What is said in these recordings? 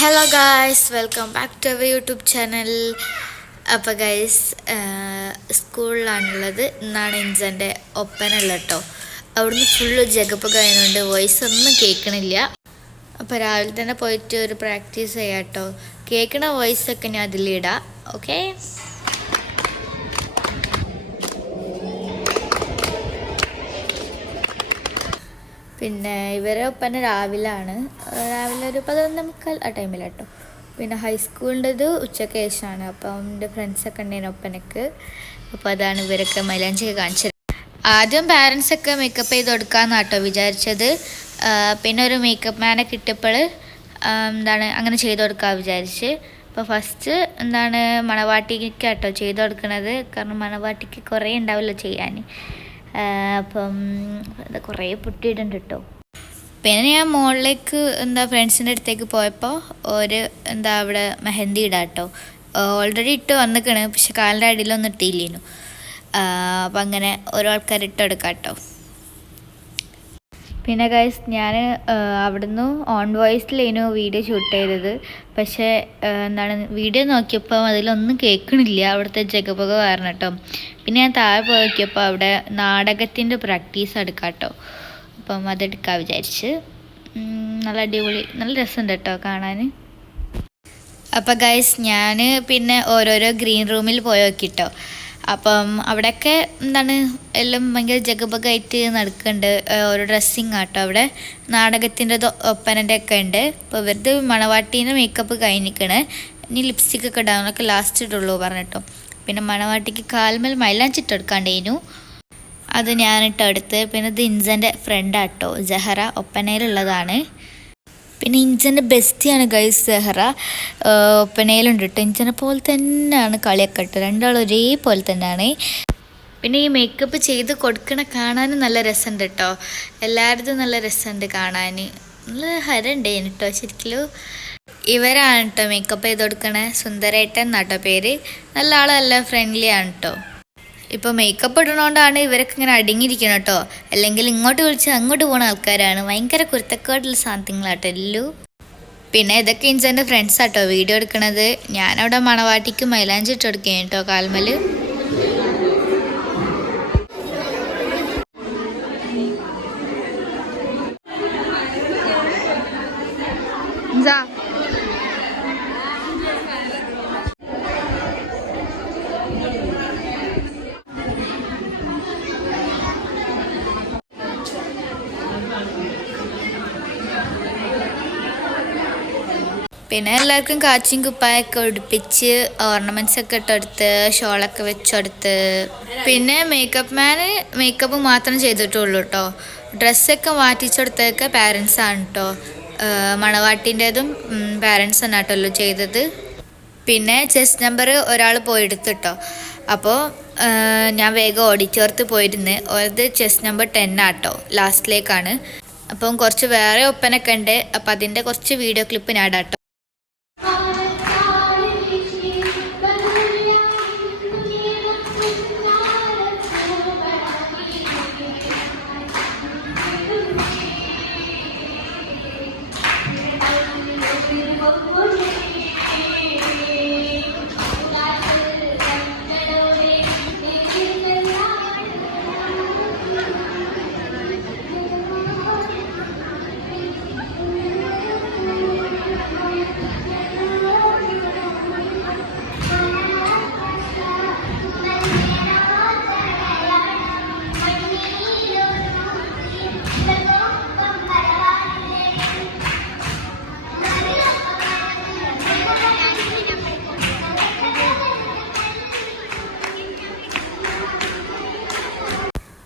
Hello guys, welcome back to our YouTube channel. അപ്പോൾ guys, സ്കൂളിലാണുള്ളത്. ഇന്നാണ് ഇൻസൻ്റെ ഒപ്പനുള്ള കേട്ടോ. അവിടുന്ന് ഫുള്ള് ജഗപ്പ് കഴിഞ്ഞുകൊണ്ട് വോയിസ് ഒന്നും കേൾക്കണില്ല. അപ്പോൾ രാവിലെ തന്നെ പോയിട്ട് ഒരു പ്രാക്ടീസ് ചെയ്യാം കേട്ടോ. കേൾക്കണ വോയിസൊക്കെ ഞാൻ അതിലിടാം. ഓക്കെ. പിന്നെ ഇവരെ ഒപ്പന രാവിലെ ഒരു 11:45 ആ ടൈമിലാട്ടോ. പിന്നെ ഹൈസ്കൂളിൻ്റെത് ഉച്ചയ്ക്ക് ശേഷമാണ്. അപ്പം എൻ്റെ ഫ്രണ്ട്സൊക്കെ ഉണ്ടായിരുന്നു ഒപ്പനക്ക്. അപ്പോൾ അതാണ് ഇവരൊക്കെ മൈലാഞ്ചി കാണിച്ചത്. ആദ്യം പാരൻസൊക്കെ മേക്കപ്പ് ചെയ്ത് കൊടുക്കാമെന്നാട്ടോ വിചാരിച്ചത്. പിന്നെ ഒരു മേക്കപ്പ് മാനെ കിട്ടിയപ്പോൾ അങ്ങനെ ചെയ്ത് കൊടുക്കാൻ വിചാരിച്ച്. അപ്പോൾ ഫസ്റ്റ് മണവാട്ടിക്കാട്ടോ ചെയ്ത് കൊടുക്കണത്. കാരണം മണവാട്ടിക്ക് കുറേ ഉണ്ടാവില്ല ചെയ്യാൻ. അപ്പം കുറേ പൊട്ടിയിട്ടുണ്ട് കേട്ടോ. പിന്നെ ഞാൻ മുകളിലേക്ക് ഫ്രണ്ട്സിൻ്റെ അടുത്തേക്ക് പോയപ്പോൾ ഒരു അവിടെ മെഹന്തി ഇടാം കേട്ടോ. ഓൾറെഡി ഇട്ട് വന്നിക്കണ്, പക്ഷെ കാലിൻ്റെ അടിയിലൊന്നും ഇട്ടില്ലേനു. അപ്പം അങ്ങനെ ഓരോ ആൾക്കാർ ഇട്ടെടുക്കാം കേട്ടോ. പിന്നെ ഗൈസ്, ഞാൻ അവിടുന്ന് ഓൺ വോയിസിലേനു വീഡിയോ ഷൂട്ട് ചെയ്തത്. പക്ഷേ വീഡിയോ നോക്കിയപ്പോൾ അതിലൊന്നും കേൾക്കണില്ല, അവിടുത്തെ ജഗപുക കാരണം കേട്ടോ. പിന്നെ ഞാൻ താഴെ പോയി നോക്കിയപ്പോൾ അവിടെ നാടകത്തിൻ്റെ പ്രാക്ടീസ് എടുക്കാം കേട്ടോ. അപ്പം അതെടുക്കാൻ വിചാരിച്ച്. നല്ല അടിപൊളി, നല്ല രസമുണ്ട് കേട്ടോ കാണാൻ. അപ്പം ഗൈസ്, ഞാൻ പിന്നെ ഓരോരോ ഗ്രീൻ റൂമിൽ പോയി നോക്കിട്ടോ. അപ്പം അവിടെയൊക്കെ എല്ലാം ഭയങ്കര ജഗബഗായിട്ട് നടക്കുന്നുണ്ട്. ഓരോ ഡ്രസ്സിങ് ആട്ടോ. അവിടെ നാടകത്തിൻ്റെ ഒപ്പനൻ്റെ ഒക്കെ ഉണ്ട്. അപ്പോൾ ഇവരുടെ മണവാട്ടീൻ്റെ മേക്കപ്പ് കഴിഞ്ഞിരിക്കണേ. ഇനി ലിപ്സ്റ്റിക്കൊക്കെ ഇടാനൊക്കെ ലാസ്റ്റ് ഇട്ടുള്ളൂ പറഞ്ഞിട്ടോ. പിന്നെ മണവാട്ടിക്ക് കാൽമേൽ മൈലാഞ്ചിട്ടെടുക്കാണ്ടേനു, അത് ഞാനിട്ടെടുത്ത്. പിന്നെ ഇത് ഇൻസൻ്റെ ഫ്രണ്ടാട്ടോ, ജഹറ, ഒപ്പനയിലുള്ളതാണ്. പിന്നെ ഇഞ്ചൻ്റെ ബെസ്റ്റിയാണ് ഗൈസ് സെഹറ. ഒപ്പനയിലുണ്ട് കേട്ടോ. ഇഞ്ചനെ പോലെ തന്നെയാണ് കളിയൊക്കെ ഇട്ട്, രണ്ടാളും ഒരേപോലെ തന്നെയാണ്. പിന്നെ ഈ മേക്കപ്പ് ചെയ്ത് കൊടുക്കണ കാണാനും നല്ല രസമുണ്ട് കേട്ടോ. എല്ലാവരുടെയും നല്ല രസമുണ്ട് കാണാൻ. നല്ല ഹരണ്ടേ കേട്ടോ ശരിക്കും. ഇവരാണ് കേട്ടോ മേക്കപ്പ് ചെയ്ത് കൊടുക്കണേ. സുന്ദരേട്ടൻ എന്നാട്ടോ പേര്. നല്ല ആളല്ല, ഫ്രണ്ട്ലി ആണ് കേട്ടോ. ഇപ്പോൾ മേക്കപ്പ് ഇടുന്നതുകൊണ്ടാണ് ഇവരൊക്കെ ഇങ്ങനെ അടങ്ങിയിരിക്കണം കേട്ടോ. അല്ലെങ്കിൽ ഇങ്ങോട്ട് വിളിച്ച് അങ്ങോട്ട് പോകുന്ന ആൾക്കാരാണ്. ഭയങ്കര കുരുത്തക്കേടുള്ള സാധനങ്ങളാട്ടോ എല്ലാം. പിന്നെ ഇതൊക്കെ ഇൻസൻ്റെ ഫ്രണ്ട്സ് ആട്ടോ വീഡിയോ എടുക്കണത്. ഞാനവിടെ മണവാട്ടിക്ക് മൈലാഞ്ചി ഇട്ട് കൊടുക്കുകയാണ് കേട്ടോ കാൽമൽ. പിന്നെ എല്ലാവർക്കും കാച്ചിയും കുപ്പായൊക്കെ ഉടുപ്പിച്ച് ഓർണമെൻറ്റ്സ് ഒക്കെ ഇട്ടെടുത്ത് ഷോളൊക്കെ വെച്ചെടുത്ത്. പിന്നെ മേക്കപ്പ് മാത്രം ചെയ്തിട്ടുള്ളൂ കേട്ടോ. ഡ്രസ്സൊക്കെ മാറ്റിച്ചെടുത്തൊക്കെ പാരൻസാണ് കേട്ടോ. മണവാട്ടിൻ്റെതും പാരൻസ് തന്നെ കേട്ടോ ചെയ്തത്. പിന്നെ ചെസ്റ്റ് നമ്പർ ഒരാൾ പോയെടുത്തിട്ടോ. അപ്പോൾ ഞാൻ വേഗം ഓഡിറ്റോറിയത്ത് പോയിരുന്ന്. അത് ചെസ്റ്റ് നമ്പർ 10 ആട്ടോ, ലാസ്റ്റിലേക്കാണ്. അപ്പം കുറച്ച് വേറെ ഒപ്പനൊക്കെ ഉണ്ട്. അപ്പം അതിൻ്റെ കുറച്ച് വീഡിയോ ക്ലിപ്പ് ഞാൻ ഇടാം കേട്ടോ.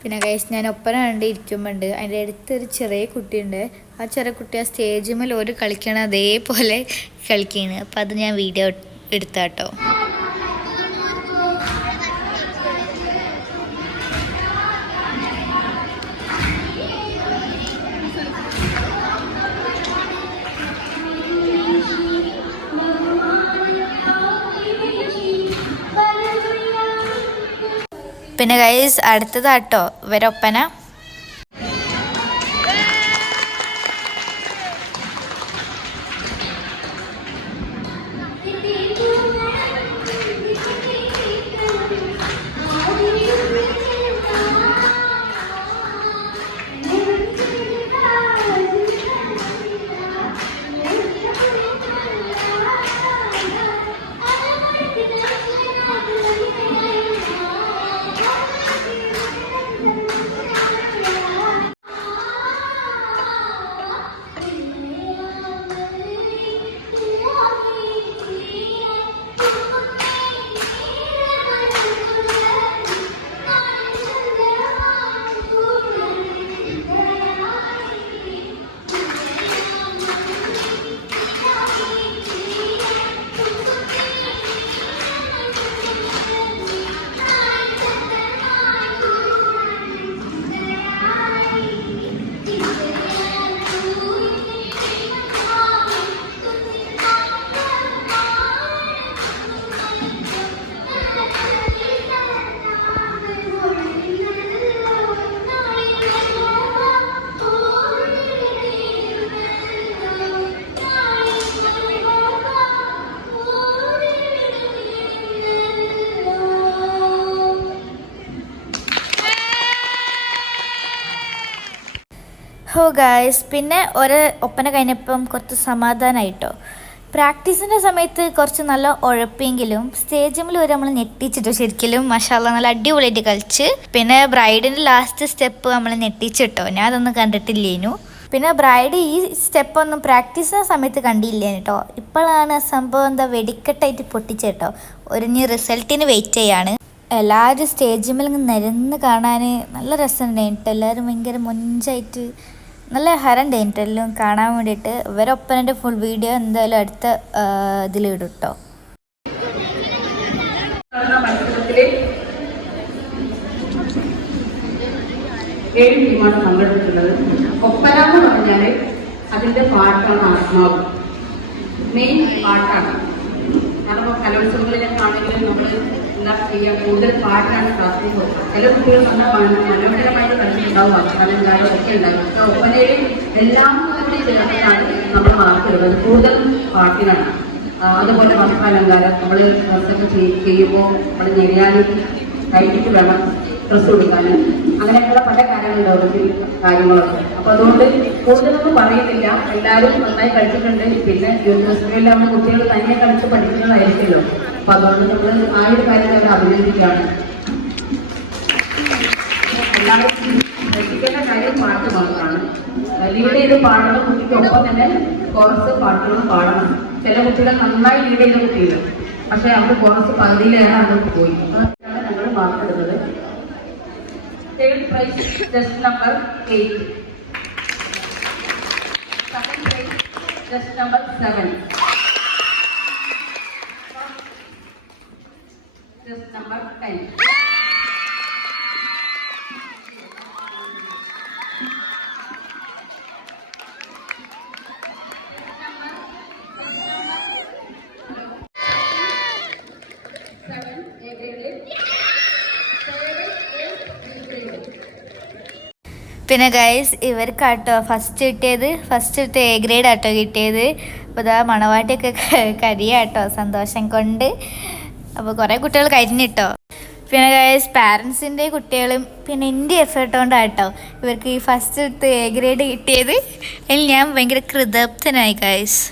പിന്നെ ഗൈസ്, ഞാൻ ഒപ്പന കണ്ട് ഇരിക്കുമ്പോണ്ട് അതിൻ്റെ അടുത്തൊരു ചെറിയ കുട്ടിയുണ്ട്. ആ ചെറിയ കുട്ടി ആ സ്റ്റേജിന്മേൽ ഒരു കളിക്കണ അതേപോലെ കളിക്കുകയാണ്. അപ്പം അത് ഞാൻ വീഡിയോ എടുത്താട്ടോ. പിന്നെ ഗൈസ്, അടുത്തതാട്ടോ ഇവരൊപ്പന. ഹോ ഗായ്സ്, പിന്നെ ഒരു ഒപ്പന കഴിഞ്ഞപ്പം കുറച്ച് സമാധാനമായിട്ടോ. പ്രാക്ടീസിൻ്റെ സമയത്ത് കുറച്ച് നല്ല ഉഴപ്പെങ്കിലും സ്റ്റേജിൽ വരെ നമ്മൾ ഞെട്ടിച്ചിട്ടോ. ശരിക്കും മാഷാല്ലാ നല്ല അടിപൊളിയായിട്ട് കളിച്ച്. പിന്നെ ബ്രൈഡിൻ്റെ ലാസ്റ്റ് സ്റ്റെപ്പ് നമ്മൾ ഞെട്ടിച്ചിട്ടോ. ഞാൻ അതൊന്നും കണ്ടിട്ടില്ലേനു. പിന്നെ ബ്രൈഡ് ഈ സ്റ്റെപ്പൊന്നും പ്രാക്ടീസിൻ്റെ സമയത്ത് കണ്ടില്ലേനു കേട്ടോ. ഇപ്പോഴാണ് സംഭവം എന്താ വെടിക്കെട്ടായിട്ട് പൊട്ടിച്ചേട്ടോ. ഒരു റിസൾട്ടിന് വെയിറ്റ് ചെയ്യാണ്. എല്ലാവരും സ്റ്റേജിൽ നിരന്ന് കാണാൻ നല്ല രസമുണ്ടായിട്ട്. എല്ലാവരും ഭയങ്കര മൊഞ്ചായിട്ട് നല്ല ഹരണ്ടായിട്ട് എല്ലാം കാണാൻ വേണ്ടിയിട്ട്. ഇവരൊപ്പനൻ്റെ ഫുൾ വീഡിയോ എന്തായാലും അടുത്ത ഇതിലിടും കേട്ടോ. ഏഴ് ടീമാണ് പങ്കെടുത്തിട്ടുള്ളത്. ഒപ്പന എന്ന് പറഞ്ഞാൽ അതിൻ്റെ പാട്ടാണ് ആത്മാവ്, മെയിൻ പാട്ടാണ്. കാരണം കലോത്സവങ്ങളിലൊക്കെ ആണെങ്കിലും നമ്മൾ എന്താ ചെയ്യുക, കൂടുതൽ പാട്ടാണ് പ്രാർത്ഥന. ചില കുട്ടികൾ മനോഹരമായിട്ട് കളിച്ചിട്ടുണ്ടാവും, അലങ്കാരം ഒക്കെ ഉണ്ടാവും. പക്ഷെ ഒപ്പനയിൽ എല്ലാം കൂടി ചേർന്നിട്ടാണ് നമ്മൾ മാർക്കിടുന്നത്, കൂടുതലും പാട്ടിനാണ്. അതുപോലെ വസ്ത്രാലങ്കാരം, നമ്മൾ ഡ്രസ്സൊക്കെ ചെയ്യുമ്പോൾ നമ്മൾ ഞെരിയാനും കഴിഞ്ഞിട്ട് വേണം ഡ്രസ്സ് കൊടുക്കാനും, അങ്ങനെയൊക്കെയുള്ള പല കാര്യങ്ങളൊക്കെ. അപ്പോൾ അതുകൊണ്ട് കൂടുതലൊന്നും പറയുന്നില്ല. എല്ലാവരും നന്നായി കളിച്ചിട്ടുണ്ട്. പിന്നെ യൂണിവേഴ്സിറ്റിയിൽ നമ്മൾ കുട്ടികൾ തനിയെ കളിച്ച് പഠിക്കുന്നതായിരിക്കുമല്ലോ. അപ്പോൾ അതുകൊണ്ട് നമ്മൾ ആ ഒരു കാര്യത്തെ അവർ അഭിനന്ദിക്കുകയാണ്. എല്ലാവരും ശ്രദ്ധിക്കേണ്ട കാര്യം പാട്ട് മാത്രമാണ്. ലീഡ് ചെയ്ത് പാടുന്ന കുട്ടിക്കൊപ്പം തന്നെ കുറച്ച് പാട്ടുകളും പാടണം. ചില കുട്ടികൾ നന്നായി ലീഡ് ചെയ്ത കുട്ടികൾ, പക്ഷെ അവർ കുറച്ച് പകുതിയിലേറെ അങ്ങോട്ട് പോയി. അതാണ് ഞങ്ങൾ മാർക്കെടുത്തത്. Third prize, just number 8. Second prize, just number 7. Just number 10. പിന്നെ ഗൈസ് ഇവർക്കാട്ടോ ഫസ്റ്റ് കിട്ടിയത്, ഫസ്റ്റ് എ ഗ്രേഡ് ആട്ടോ കിട്ടിയത്. അപ്പോൾ ഇതാ മണവാട്ടിയൊക്കെ കരിയാട്ടോ സന്തോഷം കൊണ്ട്. അപ്പോൾ കുറേ കുട്ടികൾ കരിഞ്ഞിട്ടോ. പിന്നെ ഗൈസ് പാരൻസിൻ്റെ കുട്ടികളും പിന്നെ എൻ്റെ എഫേർട്ട് കൊണ്ടാട്ടോ ഇവർക്ക് ഈ ഫസ്റ്റ് എ ഗ്രേഡ് കിട്ടിയത്. അതിൽ ഞാൻ ഭയങ്കര കൃതജ്ഞനായി ഗൈസ്.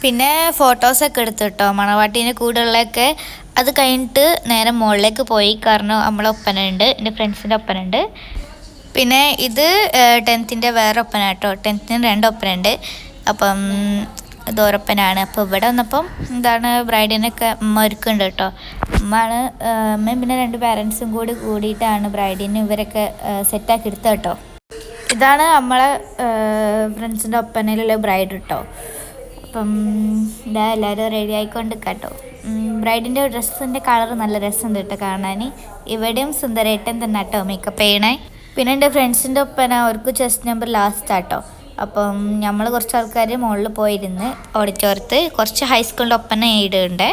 പിന്നെ ഫോട്ടോസൊക്കെ എടുത്തു കേട്ടോ മണവാട്ടീൻ്റെ കൂടെയുള്ളതൊക്കെ. അത് കഴിഞ്ഞിട്ട് നേരെ മുകളിലേക്ക് പോയി, കാരണം നമ്മളെ ഒപ്പന ഉണ്ട്, എൻ്റെ ഫ്രണ്ട്സിൻ്റെ ഒപ്പന ഉണ്ട്. പിന്നെ ഇത് 10th വേറെ ഒപ്പന കേട്ടോ. 10th 2 ഒപ്പന ഉണ്ട്. അപ്പം ഇത് ഒരൊപ്പനാണ്. അപ്പോൾ ഇവിടെ വന്നപ്പം എന്താണ് ബ്രൈഡിനൊക്കെ ഉമ്മ ഒരുക്കുന്നുണ്ട് കേട്ടോ. അമ്മയും പിന്നെ 2 പാരൻസും കൂടിയിട്ടാണ് ബ്രൈഡിന് ഇവരൊക്കെ സെറ്റാക്കി എടുത്തത് കേട്ടോ. ഇതാണ് നമ്മളെ ഫ്രണ്ട്സിൻ്റെ ഒപ്പനയിലുള്ള ബ്രൈഡ് കേട്ടോ. അപ്പം ഇതാ എല്ലാവരും റെഡി ആയിക്കൊണ്ട് കേട്ടോ. ബ്രൈഡിൻ്റെ ഡ്രസ്സിൻ്റെ കളർ നല്ല രസമുണ്ട് കേട്ടോ കാണാൻ. ഇവിടെയും സുന്ദരേട്ടൻ തന്നെ കേട്ടോ മേക്കപ്പ് ചെയ്യണേ. പിന്നെ എൻ്റെ ഫ്രണ്ട്സിൻ്റെ ഒപ്പന അവർക്ക് ചെസ്റ്റ് നമ്പർ ലാസ്റ്റ് ആട്ടോ. അപ്പം നമ്മൾ കുറച്ച് ആൾക്കാർ മുകളിൽ പോയിരുന്ന് ഓഡിറ്റോറിയത്ത് കുറച്ച് ഹൈസ്കൂളിൻ്റെ ഒപ്പന ഇടുന്നുണ്ട്.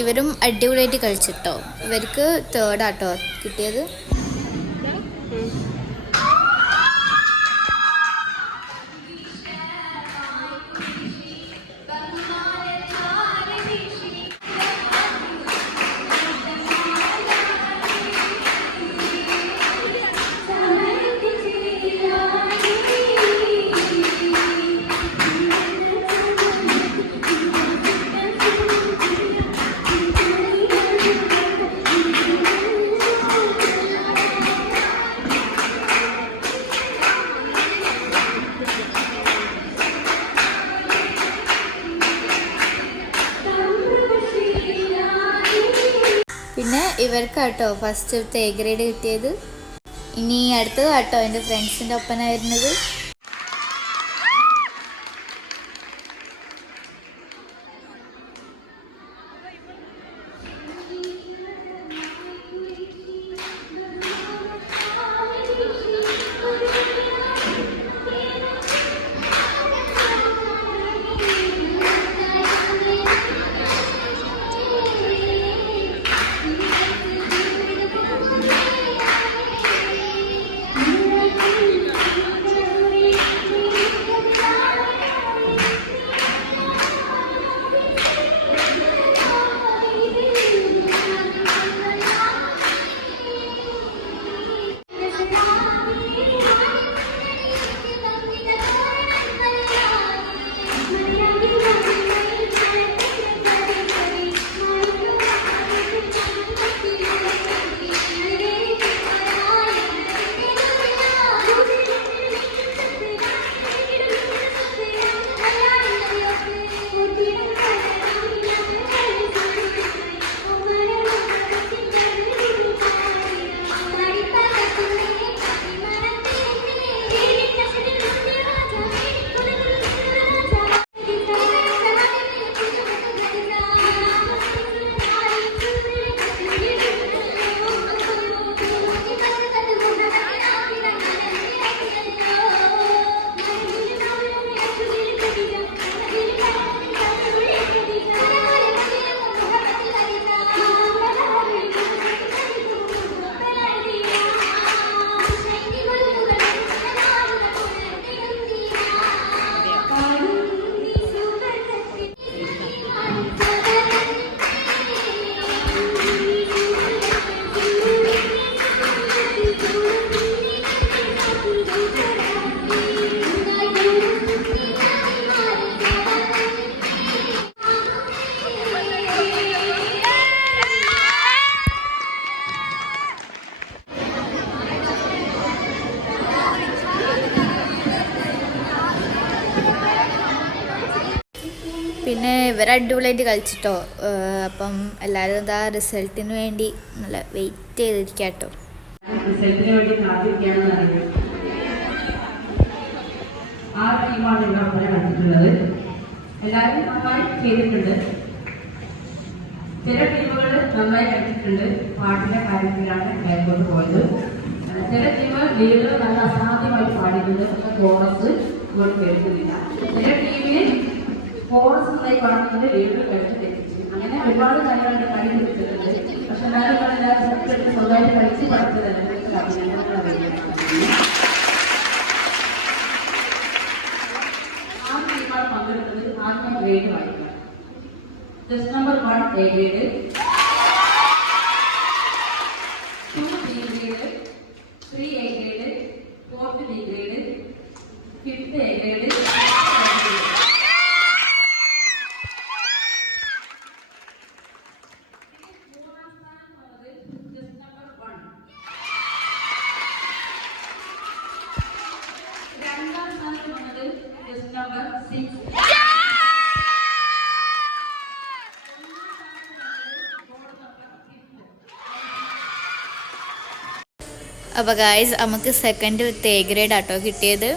ഇവരും അടിപൊളിയായിട്ട് കളിച്ചിട്ടോ. ഇവർക്ക് 3rd ആട്ടോ കിട്ടിയത്. പിന്നെ ഇവർക്കാട്ടോ ഫസ്റ്റ് എ ഗ്രേഡ് കിട്ടിയത്. ഇനി അടുത്തത് കേട്ടോ എൻ്റെ ഫ്രണ്ട്സിൻ്റെ ഒപ്പന വരുന്നത്. പിന്നെ ഇവർ അടിപൊളിയായിട്ട് കളിച്ചിട്ടോ. അപ്പം എല്ലാവരും എന്താ റിസൾട്ടിന് വേണ്ടി നല്ല വെയിറ്റ് ചെയ്തിരിക്കുക കേട്ടോ. റിസൾട്ടിന് വേണ്ടി കാത്തിരിക്കുകയാണെന്ന് അറിയാം. 6 ടീമാണ് ഇവിടെ ഒപ്പന കളിച്ചിട്ടുള്ളത്. എല്ലാവരും നന്നായി ചെയ്തിട്ടുണ്ട്. ചില ടീമുകൾ നന്നായി കളിച്ചിട്ടുണ്ട്. പാട്ടിന്റെ കാര്യത്തിലാണ് ബാക്കോട്ട് പോയത്. ചില ടീമുകൾ ലീഡർ നല്ല അസാധ്യമായി പാടിയിട്ടുണ്ട്. പക്ഷെ കോറസ് ഇങ്ങോട്ട് കേൾക്കുന്നില്ല. ചില ടീമിന് കോറസ് നന്നായി പാടുന്നത് ലീഡർ കളിച്ചിട്ടെത്തിച്ചു. അങ്ങനെ ഒരുപാട് കാര്യങ്ങളുടെ കൈ പിടിച്ചിട്ടുണ്ട്. പക്ഷെ എല്ലാവരും സെപ്പറേറ്റ് സ്വന്തമായിട്ട് കളിച്ച് പഠിച്ചതല്ല. അഭിനന്ദനങ്ങൾ അറിയിക്കുന്നു. 6 ടീമാണ് പങ്കെടുത്തത്. 6 ഗ്രേഡ് വായിക്കാം. Test number 1 A grade, 2 B grade, 3 A grade, 4 B grade, 5 A grade. അപ്പോൾ ഗായ്സ് നമുക്ക് സെക്കൻഡ് വിത്ത് എ ഗ്രേഡ് ആട്ടോ കിട്ടിയത്.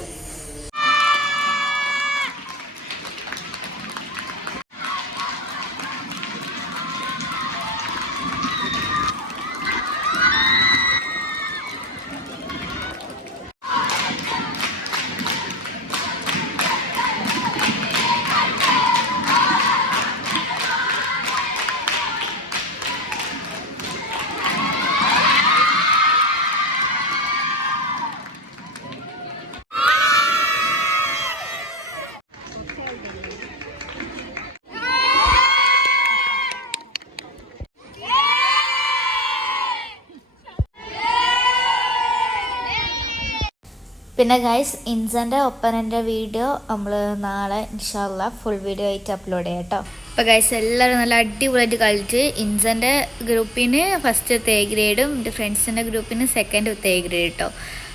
പിന്നെ ഗൈസ് ഇൻസൻ്റെ ഒപ്പനൻ്റെ വീഡിയോ നമ്മൾ നാളെ ഇൻഷാ അല്ലാഹ് ഫുൾ വീഡിയോ ആയിട്ട് അപ്ലോഡ് ചെയ്യാം കേട്ടോ. അപ്പോൾ ഗൈസ് എല്ലാവരും നല്ല അടിപൊളിയായിട്ട് കളിച്ച് ഇൻസൻ്റെ ഗ്രൂപ്പിന് ഫസ്റ്റ് എ ഗ്രേഡും എൻ്റെ ഫ്രണ്ട്സിൻ്റെ ഗ്രൂപ്പിന് സെക്കൻഡ് എ ഗ്രേഡ് കേട്ടോ.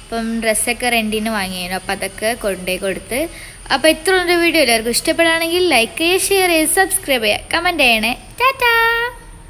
അപ്പം ഡ്രസ്സൊക്കെ റെൻറ്റിന് വാങ്ങിയിരുന്നു. അപ്പോൾ അതൊക്കെ കൊണ്ടുപോയി കൊടുത്ത്. അപ്പോൾ ഇത്രയുള്ള വീഡിയോ എല്ലാവർക്കും ഇഷ്ടപ്പെടുകയാണെങ്കിൽ ലൈക്ക് ചെയ്യുക, ഷെയർ ചെയ്യുക, സബ്സ്ക്രൈബ് ചെയ്യുക, കമൻറ്റ് ചെയ്യണേ. ടാറ്റാ.